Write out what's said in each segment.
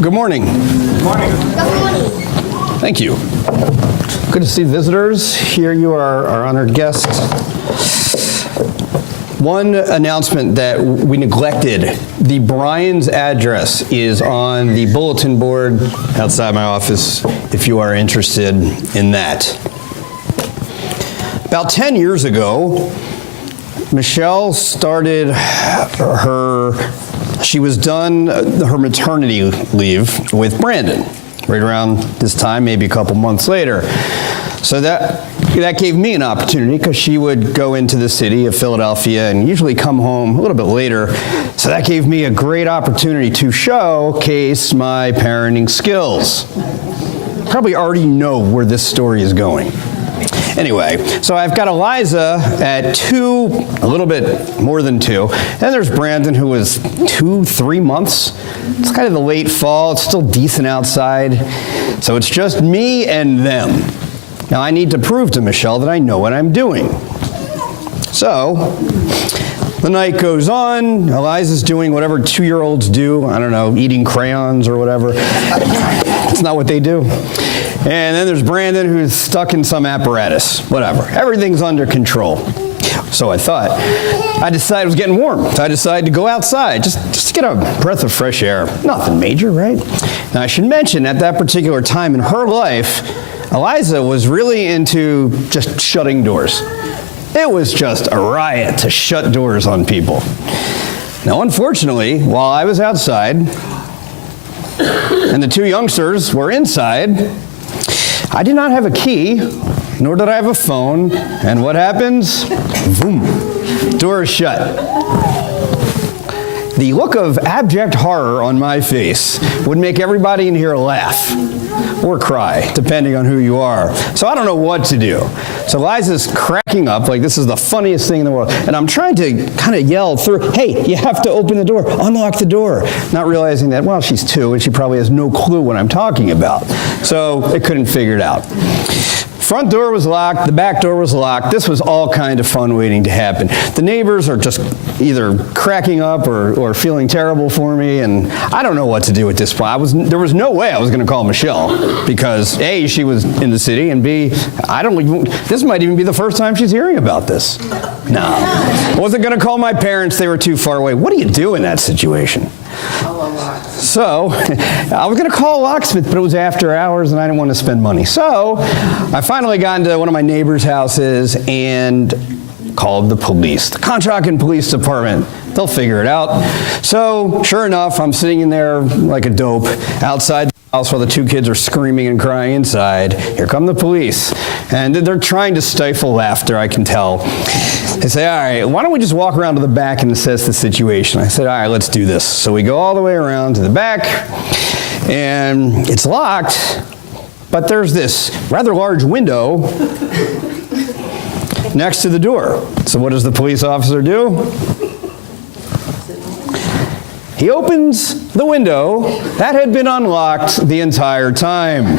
Good morning. Good morning. Thank you. Good to see visitors. Here you are, our honored guests. One announcement that we neglected, the Bryan's address is on the bulletin board outside my office if you are interested in that. About 10 years ago, Michelle started she was done her maternity leave with Brandon, right around this time, maybe a couple months later. So that gave me an opportunity because she would go into the city of Philadelphia and usually come home a little bit later. So that gave me a great opportunity to showcase my parenting skills. Probably already know where this story is going. Anyway, so I've got Eliza at 2, a little bit more than 2. Then there's Brandon, who was 2, 3 months. It's kind of the late fall. It's still decent outside. So it's just me and them. Now I need to prove to Michelle that I know what I'm doing. So the night goes on. Eliza's doing whatever 2-year-olds do. I don't know, eating crayons or whatever. It's not what they do. And then there's Brandon, who's stuck in some apparatus. Whatever. Everything's under control. So I thought. I decided it was getting warm. So I decided to go outside, just to get a breath of fresh air. Nothing major, right? Now I should mention, at that particular time in her life, Eliza was really into just shutting doors. It was just a riot to shut doors on people. Now, unfortunately, while I was outside and the 2 youngsters were inside, I did not have a key, nor did I have a phone, and what happens? Boom, door is shut. The look of abject horror on my face would make everybody in here laugh or cry, depending on who you are. So I don't know what to do. So Eliza's cracking up like this is the funniest thing in the world. And I'm trying to kind of yell through, hey, you have to open the door, unlock the door. Not realizing that, well, she's 2 and she probably has no clue what I'm talking about. So I couldn't figure it out. Front door was locked, the back door was locked. This was all kind of fun waiting to happen. The neighbors are just either cracking up or feeling terrible for me, and I don't know what to do at this point. There was no way I was going to call Michelle because A, she was in the city, and B, this might even be the first time she's hearing about this. No. I wasn't going to call my parents, they were too far away. What do you do in that situation? So I was going to call a locksmith, but it was after hours and I didn't want to spend money. So I finally got into one of my neighbor's houses and called the police, the Conshohocken Police Department. They'll figure it out. So sure enough, I'm sitting in there like a dope outside the house while the 2 kids are screaming and crying inside. Here come the police. And they're trying to stifle laughter, I can tell. They say, all right, why don't we just walk around to the back and assess the situation? I said, all right, let's do this. So we go all the way around to the back, and it's locked, but there's this rather large window next to the door. So what does the police officer do? He opens the window that had been unlocked the entire time.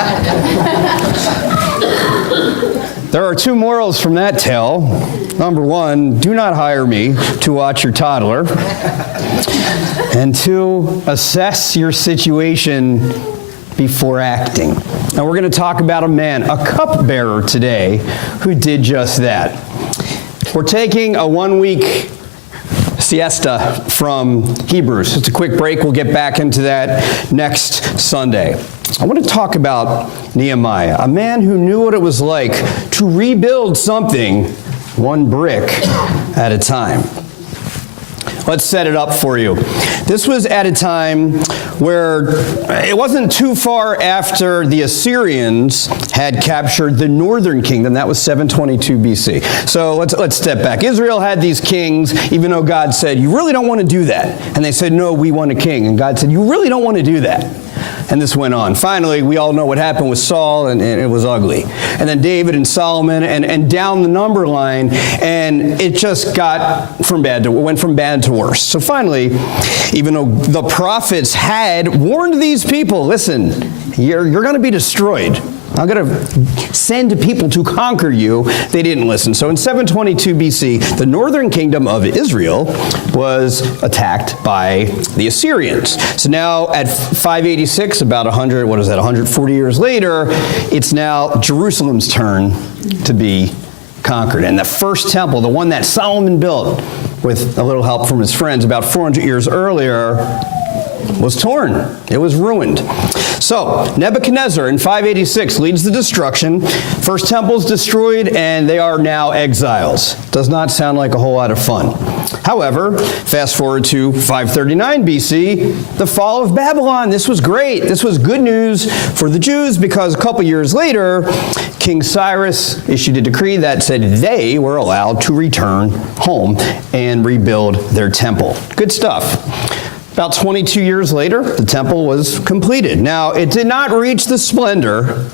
There are 2 morals from that tale. Number 1, do not hire me to watch your toddler. And 2, assess your situation before acting. And we're going to talk about a man, a cupbearer today, who did just that. We're taking a 1-week siesta from Hebrews. It's a quick break. We'll get back into that next Sunday. I want to talk about Nehemiah, a man who knew what it was like to rebuild something 1 brick at a time. Let's set it up for you. This was at a time where it wasn't too far after the Assyrians had captured the northern kingdom. That was 722 BC. So let's step back. Israel had these kings, even though God said, you really don't want to do that. And they said, no, we want a king. And God said, you really don't want to do that. And this went on. Finally, we all know what happened with Saul, and it was ugly. And then David and Solomon, and down the number line, and it just went from bad to worse. So finally, even though the prophets had warned these people, listen, you're going to be destroyed. I'm going to send people to conquer you. They didn't listen. So in 722 BC, the northern kingdom of Israel was attacked by the Assyrians. So now at 586, about 140 years later, it's now Jerusalem's turn to be conquered. And the first temple, the one that Solomon built with a little help from his friends about 400 years earlier, was torn. It was ruined. So Nebuchadnezzar in 586 leads the destruction. First temple is destroyed, and they are now exiles. Does not sound like a whole lot of fun. However, fast forward to 539 BC, the fall of Babylon. This was great. This was good news for the Jews because a couple years later, King Cyrus issued a decree that said they were allowed to return home and rebuild their temple. Good stuff. About 22 years later, the temple was completed. Now, it did not reach the splendor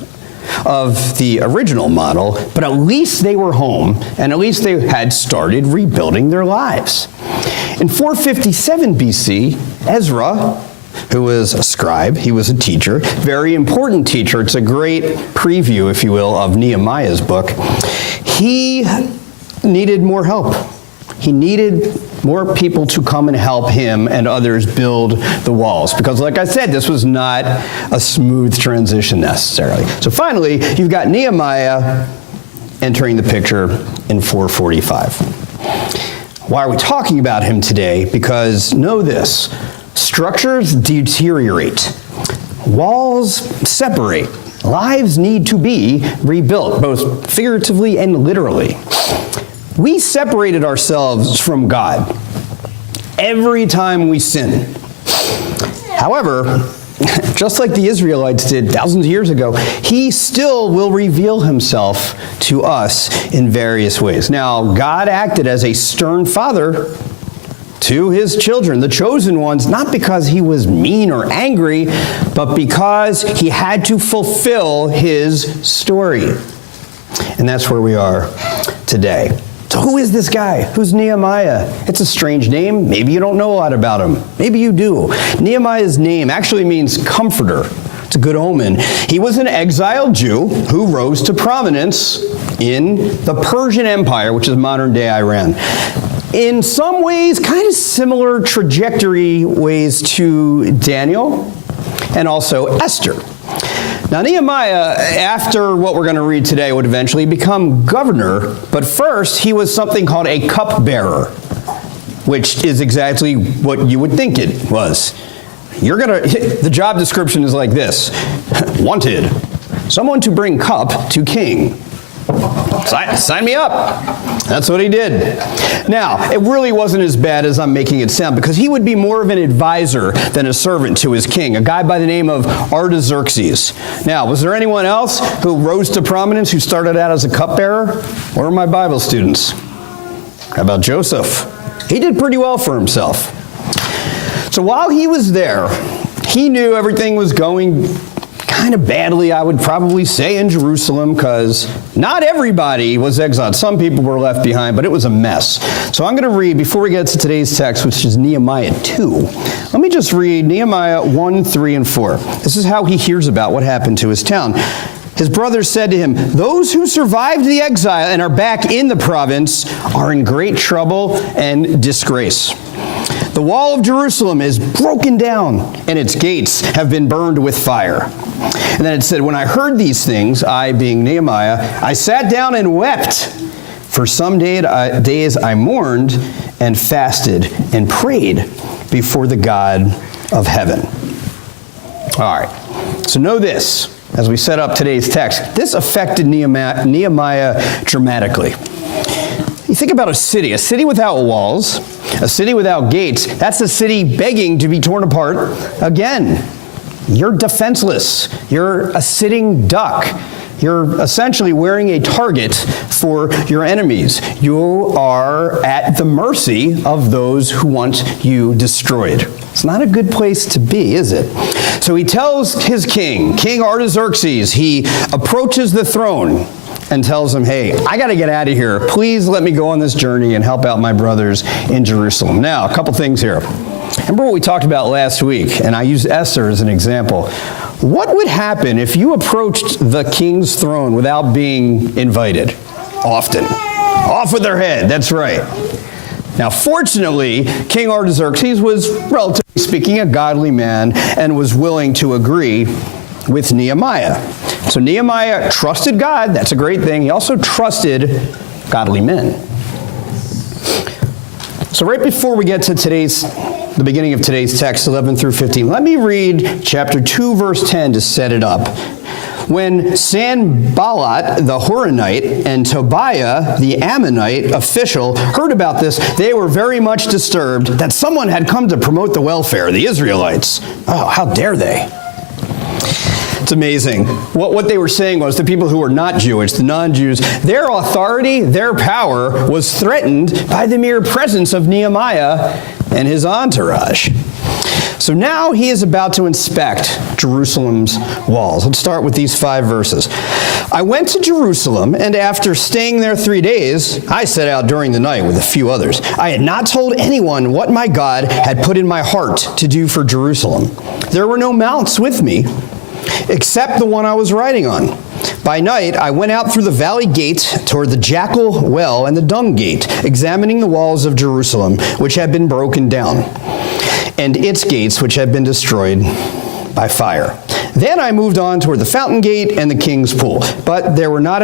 of the original model, but at least they were home, and at least they had started rebuilding their lives. In 457 BC, Ezra, who was a scribe, he was a teacher, very important teacher. It's a great preview, if you will, of Nehemiah's book. He needed more help. He needed more people to come and help him and others build the walls. Because like I said, this was not a smooth transition necessarily. So finally, you've got Nehemiah entering the picture in 445. Why are we talking about him today? Because know this, structures deteriorate. Walls separate. Lives need to be rebuilt, both figuratively and literally. We separated ourselves from God every time we sin. However, just like the Israelites did thousands of years ago, he still will reveal himself to us in various ways. Now, God acted as a stern father to his children, the chosen ones, not because he was mean or angry, but because he had to fulfill his story. And that's where we are today. So who is this guy? Who's Nehemiah? It's a strange name. Maybe you don't know a lot about him. Maybe you do. Nehemiah's name actually means comforter. It's a good omen. He was an exiled Jew who rose to prominence in the Persian Empire, which is modern-day Iran. In some ways, kind of similar trajectory ways to Daniel and also Esther. Now, Nehemiah, after what we're going to read today, would eventually become governor, but first he was something called a cupbearer, which is exactly what you would think it was. The job description is like this: wanted, someone to bring cup to king. Sign me up. That's what he did. Now, it really wasn't as bad as I'm making it sound, because he would be more of an advisor than a servant to his king, a guy by the name of Artaxerxes. Now, was there anyone else who rose to prominence who started out as a cupbearer? Where are my Bible students? How about Joseph? He did pretty well for himself. So while he was there, he knew everything was going kind of badly, I would probably say, in Jerusalem, because not everybody was exiled. Some people were left behind, but it was a mess. So I'm going to read, before we get to today's text, which is Nehemiah 2, let me just read Nehemiah 1, 3, and 4. This is how he hears about what happened to his town. His brothers said to him, "Those who survived the exile and are back in the province are in great trouble and disgrace. The wall of Jerusalem is broken down, and its gates have been burned with fire." And then it said, "When I heard these things, I, being Nehemiah, I sat down and wept. For some days I mourned and fasted and prayed before the God of heaven." All right, so know this, as we set up today's text, this affected Nehemiah dramatically. You think about a city without walls, a city without gates. That's a city begging to be torn apart again. You're defenseless. You're a sitting duck. You're essentially wearing a target for your enemies. You are at the mercy of those who want you destroyed. It's not a good place to be, is it? So he tells his king, King Artaxerxes, he approaches the throne and tells him, "Hey, I got to get out of here. Please let me go on this journey and help out my brothers in Jerusalem." Now, a couple things here. Remember what we talked about last week, and I used Esther as an example. What would happen if you approached the king's throne without being invited? Often. Off with their head, that's right. Now, fortunately, King Artaxerxes was, relatively speaking, a godly man and was willing to agree with Nehemiah. So Nehemiah trusted God. That's a great thing. He also trusted godly men. So right before we get to the beginning of today's text, 11 through 15, let me read chapter 2, verse 10 to set it up. When Sanballat the Horonite and Tobiah the Ammonite official heard about this, they were very much disturbed that someone had come to promote the welfare of the Israelites. Oh, how dare they? It's amazing. What they were saying was the people who were not Jewish, the non-Jews, their authority, their power was threatened by the mere presence of Nehemiah and his entourage. So now he is about to inspect Jerusalem's walls. Let's start with these 5 verses. I went to Jerusalem, and after staying there 3 days, I set out during the night with a few others. I had not told anyone what my God had put in my heart to do for Jerusalem. There were no mounts with me, except the one I was riding on. By night, I went out through the valley gate toward the Jackal Well and the Dung Gate, examining the walls of Jerusalem, which had been broken down, and its gates, which had been destroyed by fire. Then I moved on toward the Fountain Gate and the King's Pool, but there was not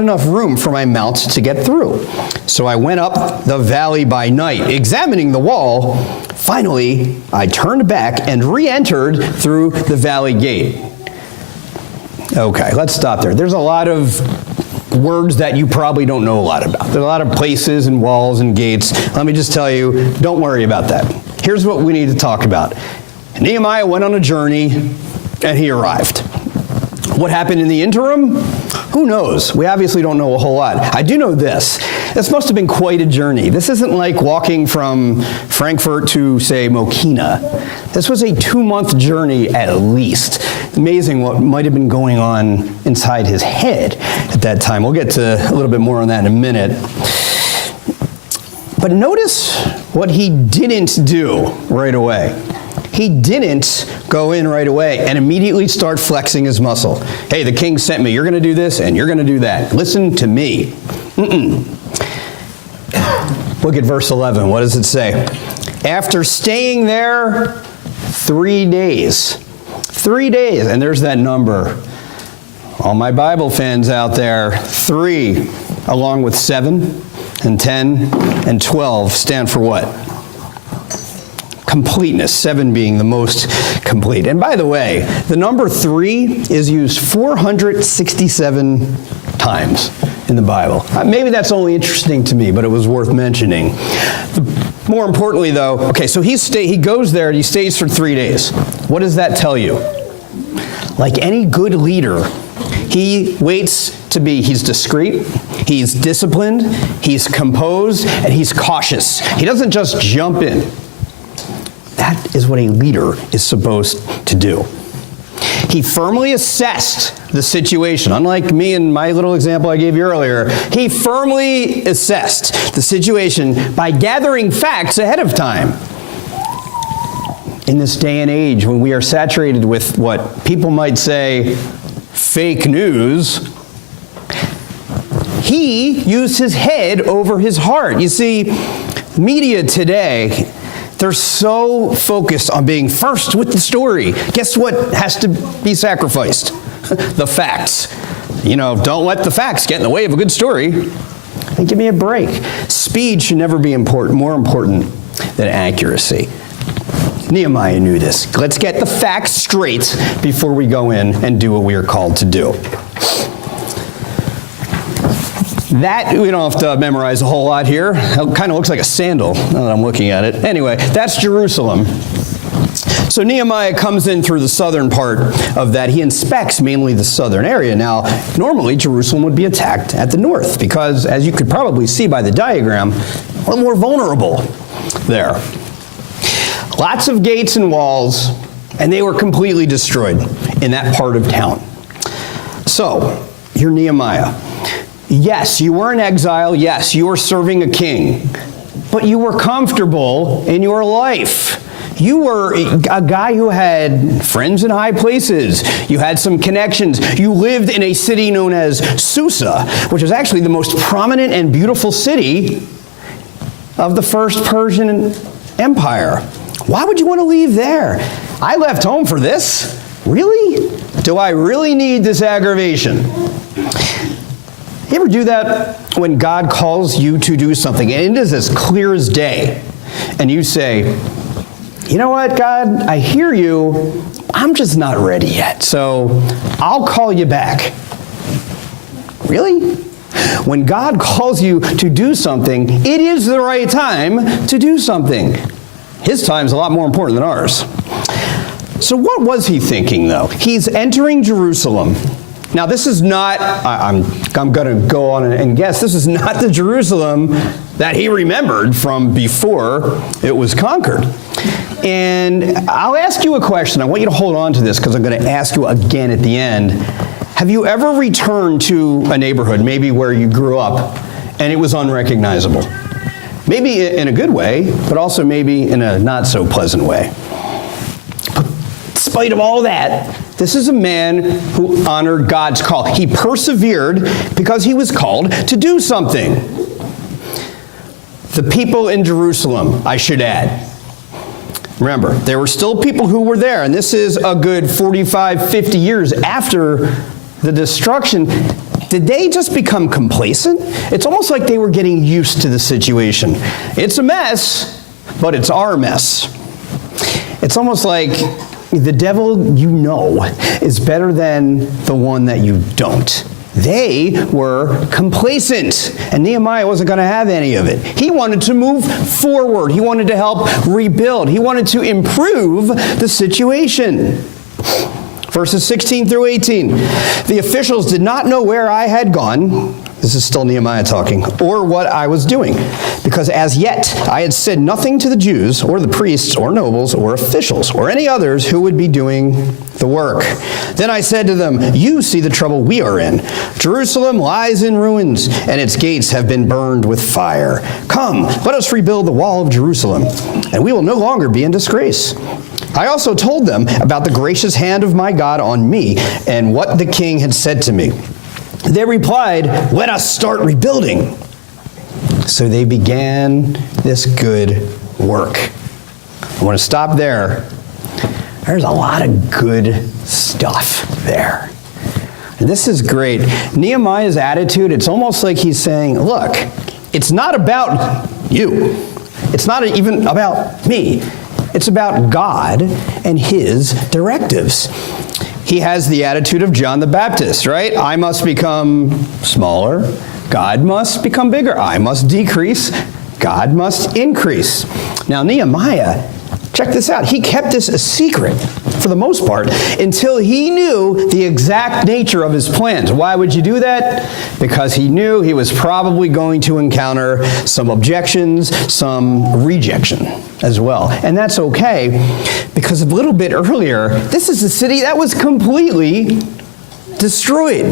enough room for my mount to get through. So I went up the valley by night, examining the wall. Finally, I turned back and re-entered through the valley gate. Okay, let's stop there. There's a lot of words that you probably don't know a lot about. There's a lot of places and walls and gates. Let me just tell you, don't worry about that. Here's what we need to talk about. Nehemiah went on a journey, and he arrived. What happened in the interim? Who knows? We obviously don't know a whole lot. I do know this. This must have been quite a journey. This isn't like walking from Frankfurt to, say, Mokina. This was a 2-month journey at least. Amazing what might have been going on inside his head at that time. We'll get to a little bit more on that in a minute. But notice what he didn't do right away. He didn't go in right away and immediately start flexing his muscle. Hey, the king sent me. You're going to do this and you're going to do that. Listen to me. Look at verse 11. What does it say? After staying there 3 days. 3 days. And there's that number. All my Bible fans out there, 3 along with 7 and 10 and 12 stand for what? Completeness, 7 being the most complete. And by the way, the number 3 is used 467 times in the Bible. Maybe that's only interesting to me, but it was worth mentioning. More importantly, though, okay, so he goes there and he stays for 3 days. What does that tell you? Like any good leader, he waits to be, he's discreet, he's disciplined, he's composed, and he's cautious. He doesn't just jump in. That is what a leader is supposed to do. He firmly assessed the situation. Unlike me and my little example I gave you earlier, he firmly assessed the situation by gathering facts ahead of time. In this day and age when we are saturated with what people might say fake news, he used his head over his heart. You see, media today, they're so focused on being first with the story. Guess what has to be sacrificed? The facts. You know, don't let the facts get in the way of a good story. And give me a break. Speed should never be more important than accuracy. Nehemiah knew this. Let's get the facts straight before we go in and do what we are called to do. That, we don't have to memorize a whole lot here. It kind of looks like a sandal now that I'm looking at it. Anyway, that's Jerusalem. So Nehemiah comes in through the southern part of that. He inspects mainly the southern area. Now, normally Jerusalem would be attacked at the north because, as you could probably see by the diagram, a little more vulnerable there. Lots of gates and walls, and they were completely destroyed in that part of town. So, you're Nehemiah. Yes, you were in exile. Yes, you were serving a king. But you were comfortable in your life. You were a guy who had friends in high places. You had some connections. You lived in a city known as Susa, which is actually the most prominent and beautiful city of the first Persian Empire. Why would you want to leave there? I left home for this. Really? Do I really need this aggravation? You ever do that when God calls you to do something and it is as clear as day, and you say, you know what, God, I hear you, I'm just not ready yet, so I'll call you back. Really? When God calls you to do something, it is the right time to do something. His time's a lot more important than ours. So what was he thinking, though? He's entering Jerusalem. Now, this is not, I'm going to go on and guess, this is not the Jerusalem that he remembered from before it was conquered. And I'll ask you a question. I want you to hold on to this because I'm going to ask you again at the end. Have you ever returned to a neighborhood, maybe where you grew up, and it was unrecognizable? Maybe in a good way, but also maybe in a not so pleasant way. But in spite of all that, this is a man who honored God's call. He persevered because he was called to do something. The people in Jerusalem, I should add. Remember, there were still people who were there, and this is a good 45, 50 years after the destruction. Did they just become complacent? It's almost like they were getting used to the situation. It's a mess, but it's our mess. It's almost like the devil you know is better than the one that you don't. They were complacent, and Nehemiah wasn't going to have any of it. He wanted to move forward. He wanted to help rebuild. He wanted to improve the situation. Verses 16 through 18. The officials did not know where I had gone. This is still Nehemiah talking, or what I was doing, because as yet I had said nothing to the Jews, or the priests, or nobles, or officials, or any others who would be doing the work. Then I said to them, you see the trouble we are in. Jerusalem lies in ruins, and its gates have been burned with fire. Come, let us rebuild the wall of Jerusalem, and we will no longer be in disgrace. I also told them about the gracious hand of my God on me, and what the king had said to me. They replied, let us start rebuilding. So they began this good work. I want to stop there. There's a lot of good stuff there. And this is great. Nehemiah's attitude, it's almost like he's saying, look, it's not about you. It's not even about me. It's about God and his directives. He has the attitude of John the Baptist, right? I must become smaller. God must become bigger. I must decrease. God must increase. Now, Nehemiah, check this out. He kept this a secret, for the most part, until he knew the exact nature of his plans. Why would you do that? Because he knew he was probably going to encounter some objections, some rejection as well. And that's okay, because a little bit earlier, this is a city that was completely destroyed.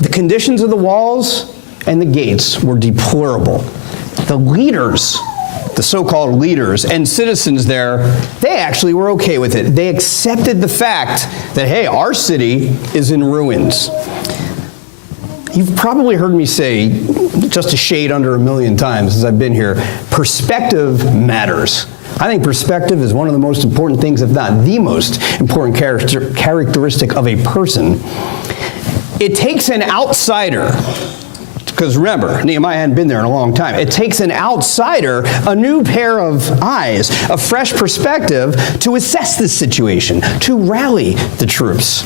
The conditions of the walls and the gates were deplorable. The leaders, the so-called leaders and citizens there, they actually were okay with it. They accepted the fact that, hey, our city is in ruins. You've probably heard me say, just a shade under a million times since I've been here, perspective matters. I think perspective is one of the most important things, if not the most important characteristic of a person. It takes an outsider, because remember, Nehemiah hadn't been there in a long time. It takes an outsider, a new pair of eyes, a fresh perspective to assess this situation, to rally the troops.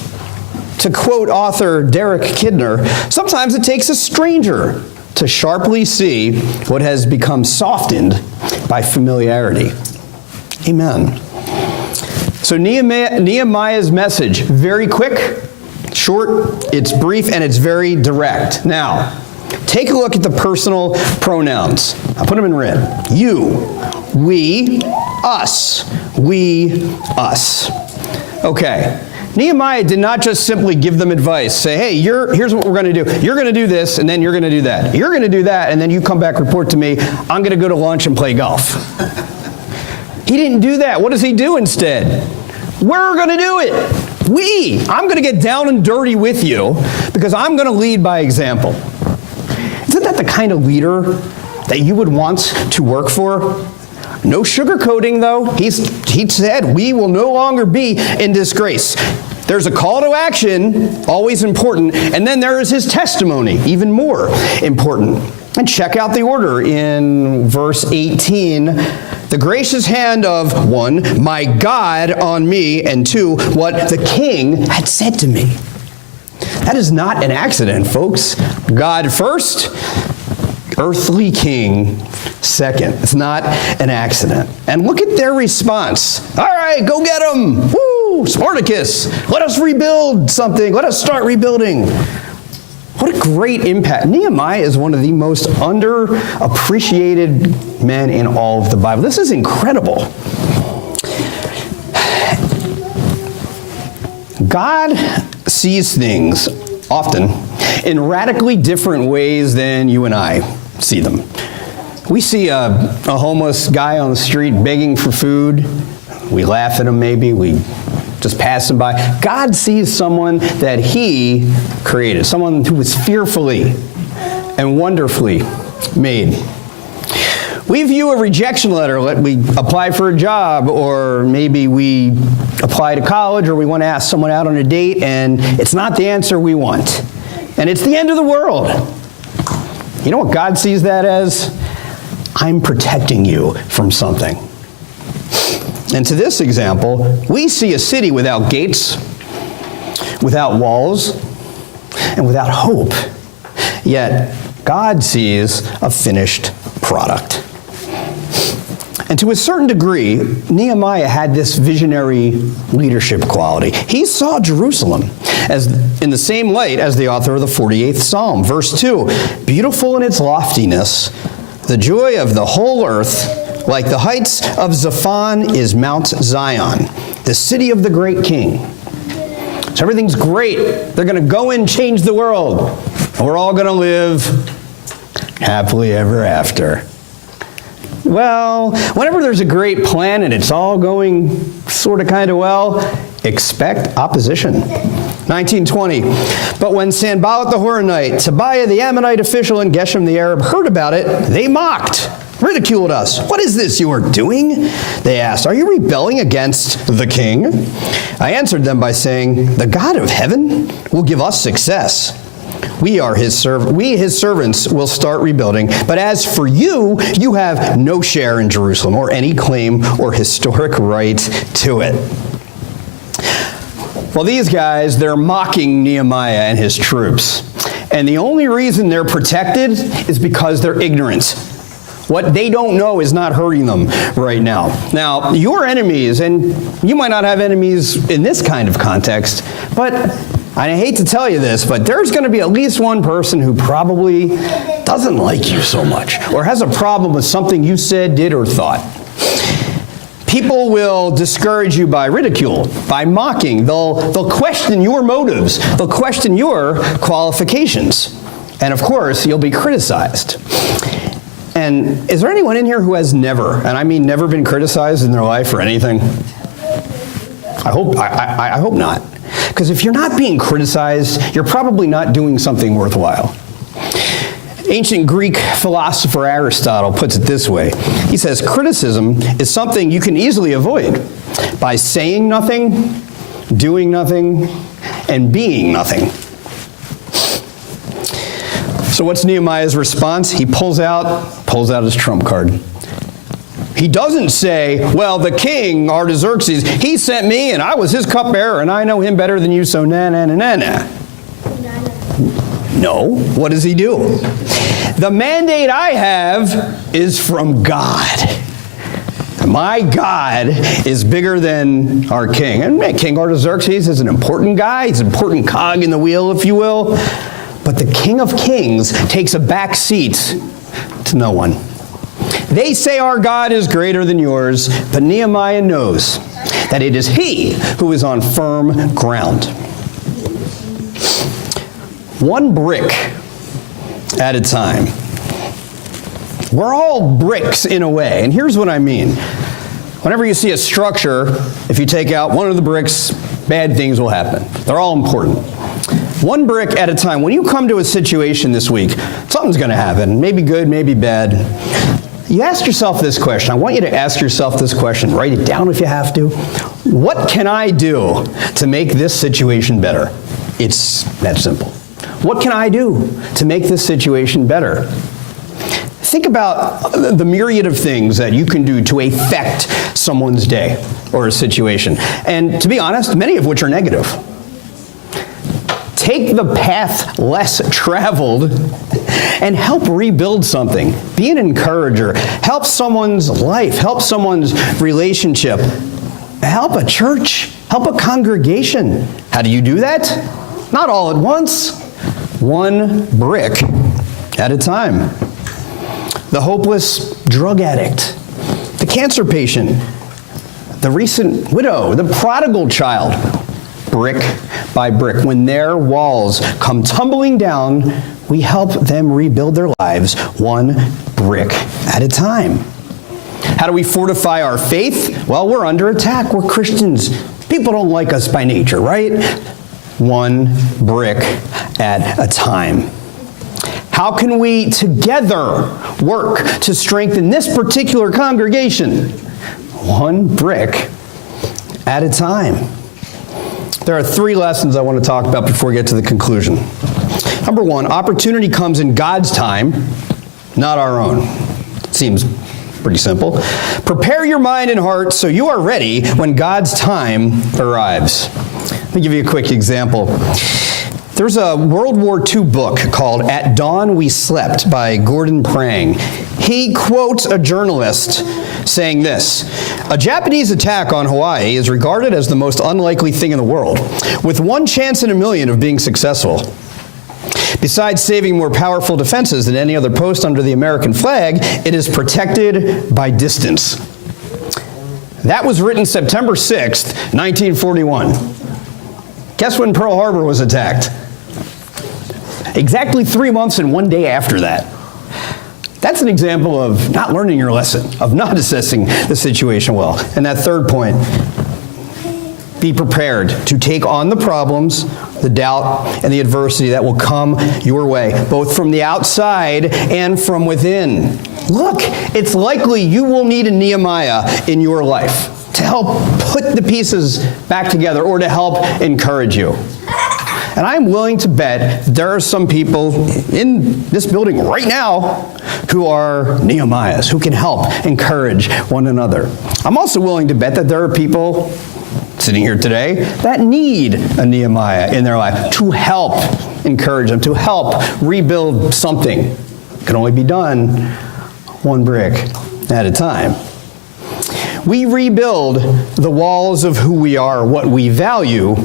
To quote author Derek Kidner, sometimes it takes a stranger to sharply see what has become softened by familiarity. Amen. So Nehemiah's message, very quick, short, it's brief, and it's very direct. Now, take a look at the personal pronouns. I'll put them in red. You, we, us. We, us. Okay. Nehemiah did not just simply give them advice. Say, hey, here's what we're going to do. You're going to do this, and then you're going to do that. You're going to do that, and then you come back, report to me. I'm going to go to lunch and play golf. He didn't do that. What does he do instead? We're going to do it. I'm going to get down and dirty with you because I'm going to lead by example. Isn't that the kind of leader that you would want to work for? No sugarcoating, though. He said, we will no longer be in disgrace. There's a call to action, always important, and then there is his testimony, even more important. And check out the order in verse 18. The gracious hand of 1, my God on me, and 2, what the king had said to me. That is not an accident, folks. God first, earthly king second. It's not an accident. And look at their response. All right, go get them. Woo, Spartacus, let us rebuild something. Let us start rebuilding. What a great impact. Nehemiah is one of the most underappreciated men in all of the Bible. This is incredible. God sees things often in radically different ways than you and I see them. We see a homeless guy on the street begging for food. We laugh at him maybe. We just pass him by. God sees someone that he created, someone who was fearfully and wonderfully made. We view a rejection letter, we apply for a job, or maybe we apply to college, or we want to ask someone out on a date, and it's not the answer we want. And it's the end of the world. You know what God sees that as? I'm protecting you from something. And to this example, we see a city without gates, without walls, and without hope. Yet, God sees a finished product. And to a certain degree, Nehemiah had this visionary leadership quality. He saw Jerusalem as in the same light as the author of the 48th Psalm. Verse 2, beautiful in its loftiness, the joy of the whole earth, like the heights of Zaphon is Mount Zion, the city of the great king. So everything's great. They're going to go and change the world. And we're all going to live happily ever after. Well, whenever there's a great plan and it's all going sort of kind of well, expect opposition. 1920, but when Sanballat the Horonite, Tobiah the Ammonite official, and Geshem the Arab heard about it, they mocked, ridiculed us. What is this you are doing? They asked, are you rebelling against the king? I answered them by saying, the God of heaven will give us success. We, his servants, will start rebuilding. But as for you, you have no share in Jerusalem or any claim or historic right to it. Well, these guys, they're mocking Nehemiah and his troops. And the only reason they're protected is because they're ignorant. What they don't know is not hurting them right now. Now, your enemies, and you might not have enemies in this kind of context, but I hate to tell you this, but there's going to be at least one person who probably doesn't like you so much or has a problem with something you said, did, or thought. People will discourage you by ridicule, by mocking. They'll question your motives. They'll question your qualifications. And of course, you'll be criticized. And is there anyone in here who has never, and I mean never, been criticized in their life for anything? I hope not. Because if you're not being criticized, you're probably not doing something worthwhile. Ancient Greek philosopher Aristotle puts it this way. He says, criticism is something you can easily avoid by saying nothing, doing nothing, and being nothing. So what's Nehemiah's response? He pulls out his trump card. He doesn't say, well, the king, Artaxerxes, he sent me and I was his cupbearer and I know him better than you, so na. No. What does he do? The mandate I have is from God. My God is bigger than our king. And King Artaxerxes is an important guy. He's an important cog in the wheel, if you will. But the King of Kings takes a back seat to no one. They say our God is greater than yours, but Nehemiah knows that it is he who is on firm ground. One brick at a time. We're all bricks in a way, and here's what I mean. Whenever you see a structure, if you take out one of the bricks, bad things will happen. They're all important. One brick at a time. When you come to a situation this week, something's going to happen. Maybe good, maybe bad. You ask yourself this question. I want you to ask yourself this question. Write it down if you have to. What can I do to make this situation better? It's that simple. What can I do to make this situation better? Think about the myriad of things that you can do to affect someone's day or a situation. And to be honest, many of which are negative. Take the path less traveled and help rebuild something. Be an encourager. Help someone's life. Help someone's relationship. Help a church. Help a congregation. How do you do that? Not all at once. One brick at a time. The hopeless drug addict. The cancer patient. The recent widow. The prodigal child. Brick by brick. When their walls come tumbling down, we help them rebuild their lives one brick at a time. How do we fortify our faith? Well, we're under attack. We're Christians. People don't like us by nature, right? One brick at a time. How can we together work to strengthen this particular congregation? One brick at a time. There are 3 lessons I want to talk about before we get to the conclusion. Number 1, opportunity comes in God's time, not our own. Seems pretty simple. Prepare your mind and heart so you are ready when God's time arrives. Let me give you a quick example. There's a World War II book called At Dawn We Slept by Gordon Prang. He quotes a journalist saying this: "A Japanese attack on Hawaii is regarded as the most unlikely thing in the world, with 1 chance in a million of being successful. Besides saving more powerful defenses than any other post under the American flag, it is protected by distance." That was written September 6th, 1941. Guess when Pearl Harbor was attacked? Exactly 3 months and 1 day after that. That's an example of not learning your lesson, of not assessing the situation well. And that third point, be prepared to take on the problems, the doubt, and the adversity that will come your way, both from the outside and from within. Look, it's likely you will need a Nehemiah in your life to help put the pieces back together or to help encourage you. And I'm willing to bet there are some people in this building right now who are Nehemiahs, who can help encourage one another. I'm also willing to bet that there are people sitting here today that need a Nehemiah in their life to help encourage them, to help rebuild something. It can only be done one brick at a time. We rebuild the walls of who we are, what we value,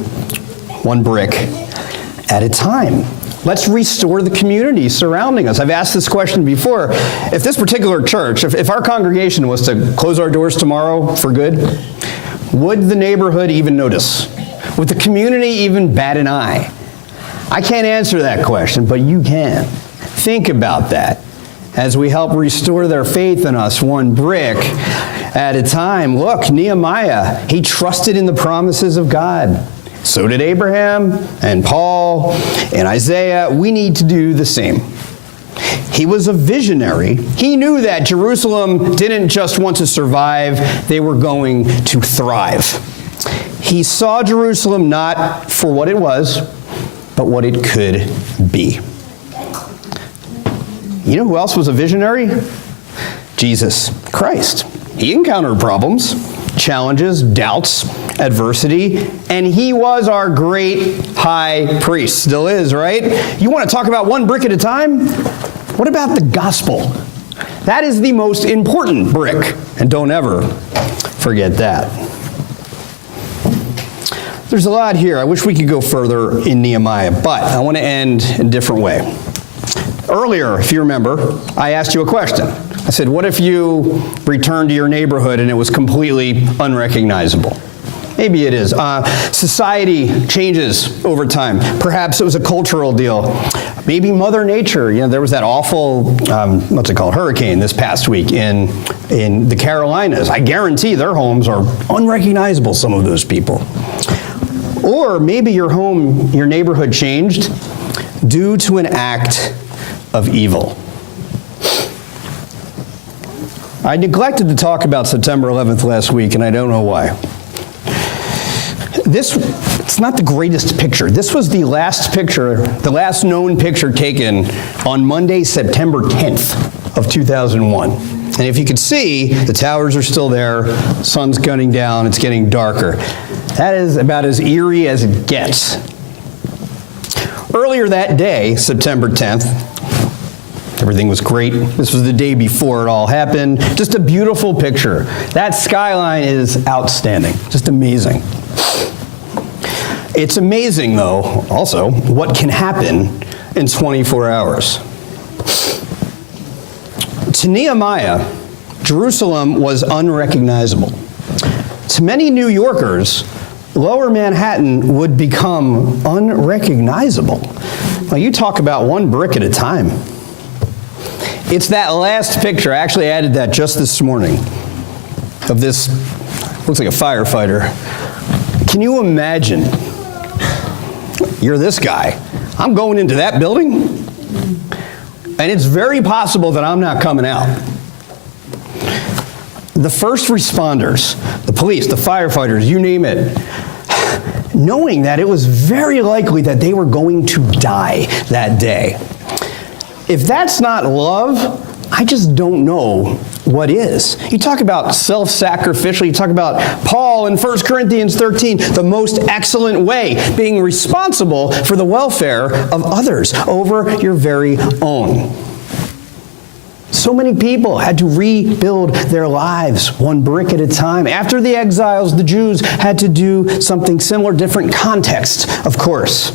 one brick at a time. Let's restore the community surrounding us. I've asked this question before. If this particular church, if our congregation was to close our doors tomorrow for good, would the neighborhood even notice? Would the community even bat an eye? I can't answer that question, but you can. Think about that as we help restore their faith in us one brick at a time. Look, Nehemiah, he trusted in the promises of God. So did Abraham and Paul and Isaiah. We need to do the same. He was a visionary. He knew that Jerusalem didn't just want to survive, they were going to thrive. He saw Jerusalem not for what it was, but what it could be. You know who else was a visionary? Jesus Christ. He encountered problems, challenges, doubts, adversity, and he was our great high priest. Still is, right? You want to talk about one brick at a time? What about the gospel? That is the most important brick, and don't ever forget that. There's a lot here. I wish we could go further in Nehemiah, but I want to end in a different way. Earlier, if you remember, I asked you a question. I said, what if you returned to your neighborhood and it was completely unrecognizable? Maybe it is. Society changes over time. Perhaps it was a cultural deal. Maybe Mother Nature. There was that awful, what's it called, hurricane this past week in the Carolinas. I guarantee their homes are unrecognizable, some of those people. Or maybe your neighborhood changed due to an act of evil. I neglected to talk about September 11th last week, and I don't know why. It's not the greatest picture. This was the last known picture taken on Monday, September 10th of 2001. And if you could see, the towers are still there, sun's gunning down, it's getting darker. That is about as eerie as it gets. Earlier that day, September 10th, everything was great. This was the day before it all happened. Just a beautiful picture. That skyline is outstanding, just amazing. It's amazing, though, also, what can happen in 24 hours. To Nehemiah, Jerusalem was unrecognizable. To many New Yorkers, Lower Manhattan would become unrecognizable. Now, you talk about one brick at a time. It's that last picture, I actually added that just this morning, of this, looks like a firefighter. Can you imagine? You're this guy. I'm going into that building, and it's very possible that I'm not coming out. The first responders, the police, the firefighters, you name it, knowing that it was very likely that they were going to die that day. If that's not love, I just don't know what is. You talk about self-sacrificial, you talk about Paul in 1 Corinthians 13, the most excellent way, being responsible for the welfare of others over your very own. So many people had to rebuild their lives one brick at a time. After the exiles, the Jews had to do something similar, different context, of course.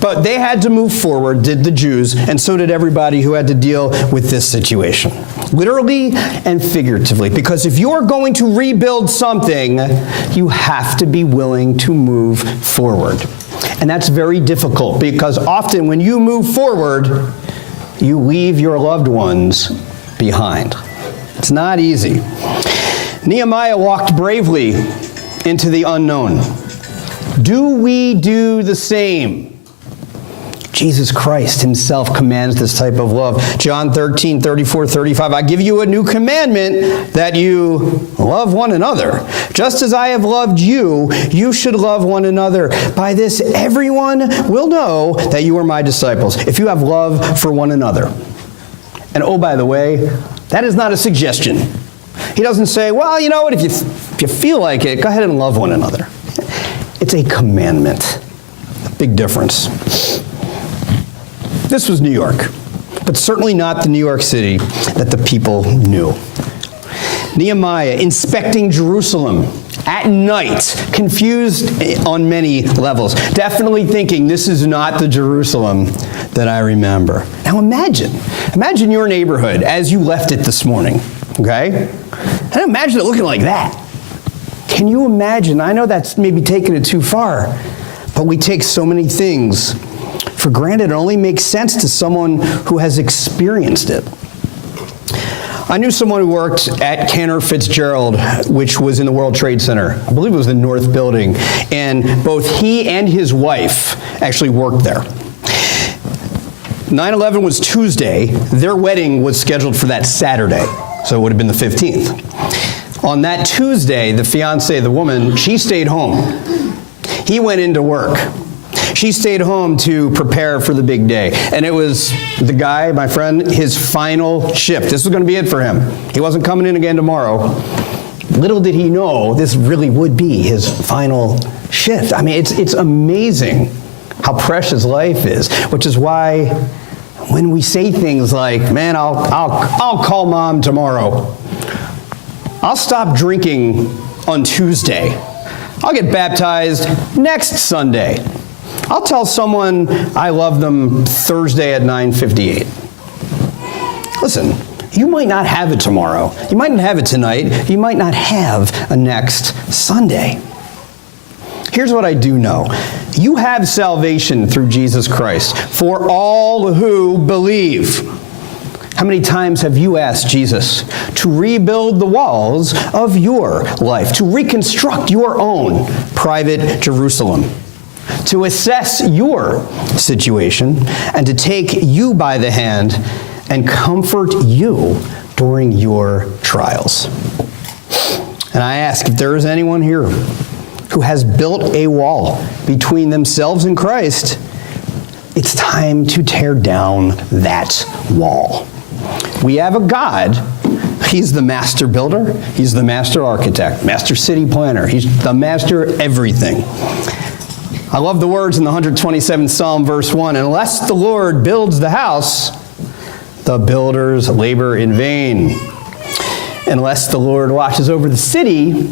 But they had to move forward, did the Jews, and so did everybody who had to deal with this situation. Literally and figuratively. Because if you're going to rebuild something, you have to be willing to move forward. And that's very difficult because often when you move forward, you leave your loved ones behind. It's not easy. Nehemiah walked bravely into the unknown. Do we do the same? Jesus Christ himself commands this type of love. John 13, 34, 35, I give you a new commandment that you love one another. Just as I have loved you, you should love one another. By this, everyone will know that you are my disciples, if you have love for one another. And oh, by the way, that is not a suggestion. He doesn't say, well, you know what, if you feel like it, go ahead and love one another. It's a commandment. Big difference. This was New York, but certainly not the New York City that the people knew. Nehemiah inspecting Jerusalem at night, confused on many levels, definitely thinking this is not the Jerusalem that I remember. Now imagine your neighborhood as you left it this morning, okay? And imagine it looking like that. Can you imagine? I know that's maybe taking it too far, but we take so many things for granted. It only makes sense to someone who has experienced it. I knew someone who worked at Cantor Fitzgerald, which was in the World Trade Center. I believe it was the North Building. And both he and his wife actually worked there. 9/11 was Tuesday. Their wedding was scheduled for that Saturday, so it would have been the 15th. On that Tuesday, the fiancée, the woman, she stayed home. He went into work. She stayed home to prepare for the big day. And it was the guy, my friend, his final shift. This was going to be it for him. He wasn't coming in again tomorrow. Little did he know this really would be his final shift. I mean, it's amazing how precious life is, which is why when we say things like, man, I'll call mom tomorrow. I'll stop drinking on Tuesday. I'll get baptized next Sunday. I'll tell someone I love them Thursday at 9:58. Listen, you might not have it tomorrow. You might not have it tonight. You might not have a next Sunday. Here's what I do know. You have salvation through Jesus Christ for all who believe. How many times have you asked Jesus to rebuild the walls of your life, to reconstruct your own private Jerusalem, to assess your situation, and to take you by the hand and comfort you during your trials? And I ask if there is anyone here who has built a wall between themselves and Christ, it's time to tear down that wall. We have a God. He's the master builder. He's the master architect, master city planner. He's the master everything. I love the words in the 127th Psalm, verse 1. Unless the Lord builds the house, the builders labor in vain. Unless the Lord watches over the city,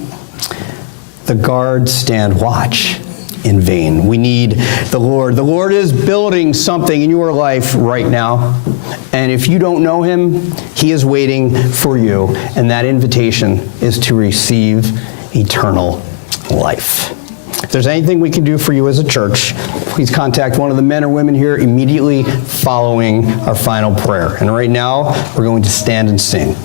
the guards stand watch in vain. We need the Lord. The Lord is building something in your life right now. And if you don't know him, he is waiting for you. And that invitation is to receive eternal life. If there's anything we can do for you as a church, please contact one of the men or women here immediately following our final prayer. And right now, we're going to stand and sing.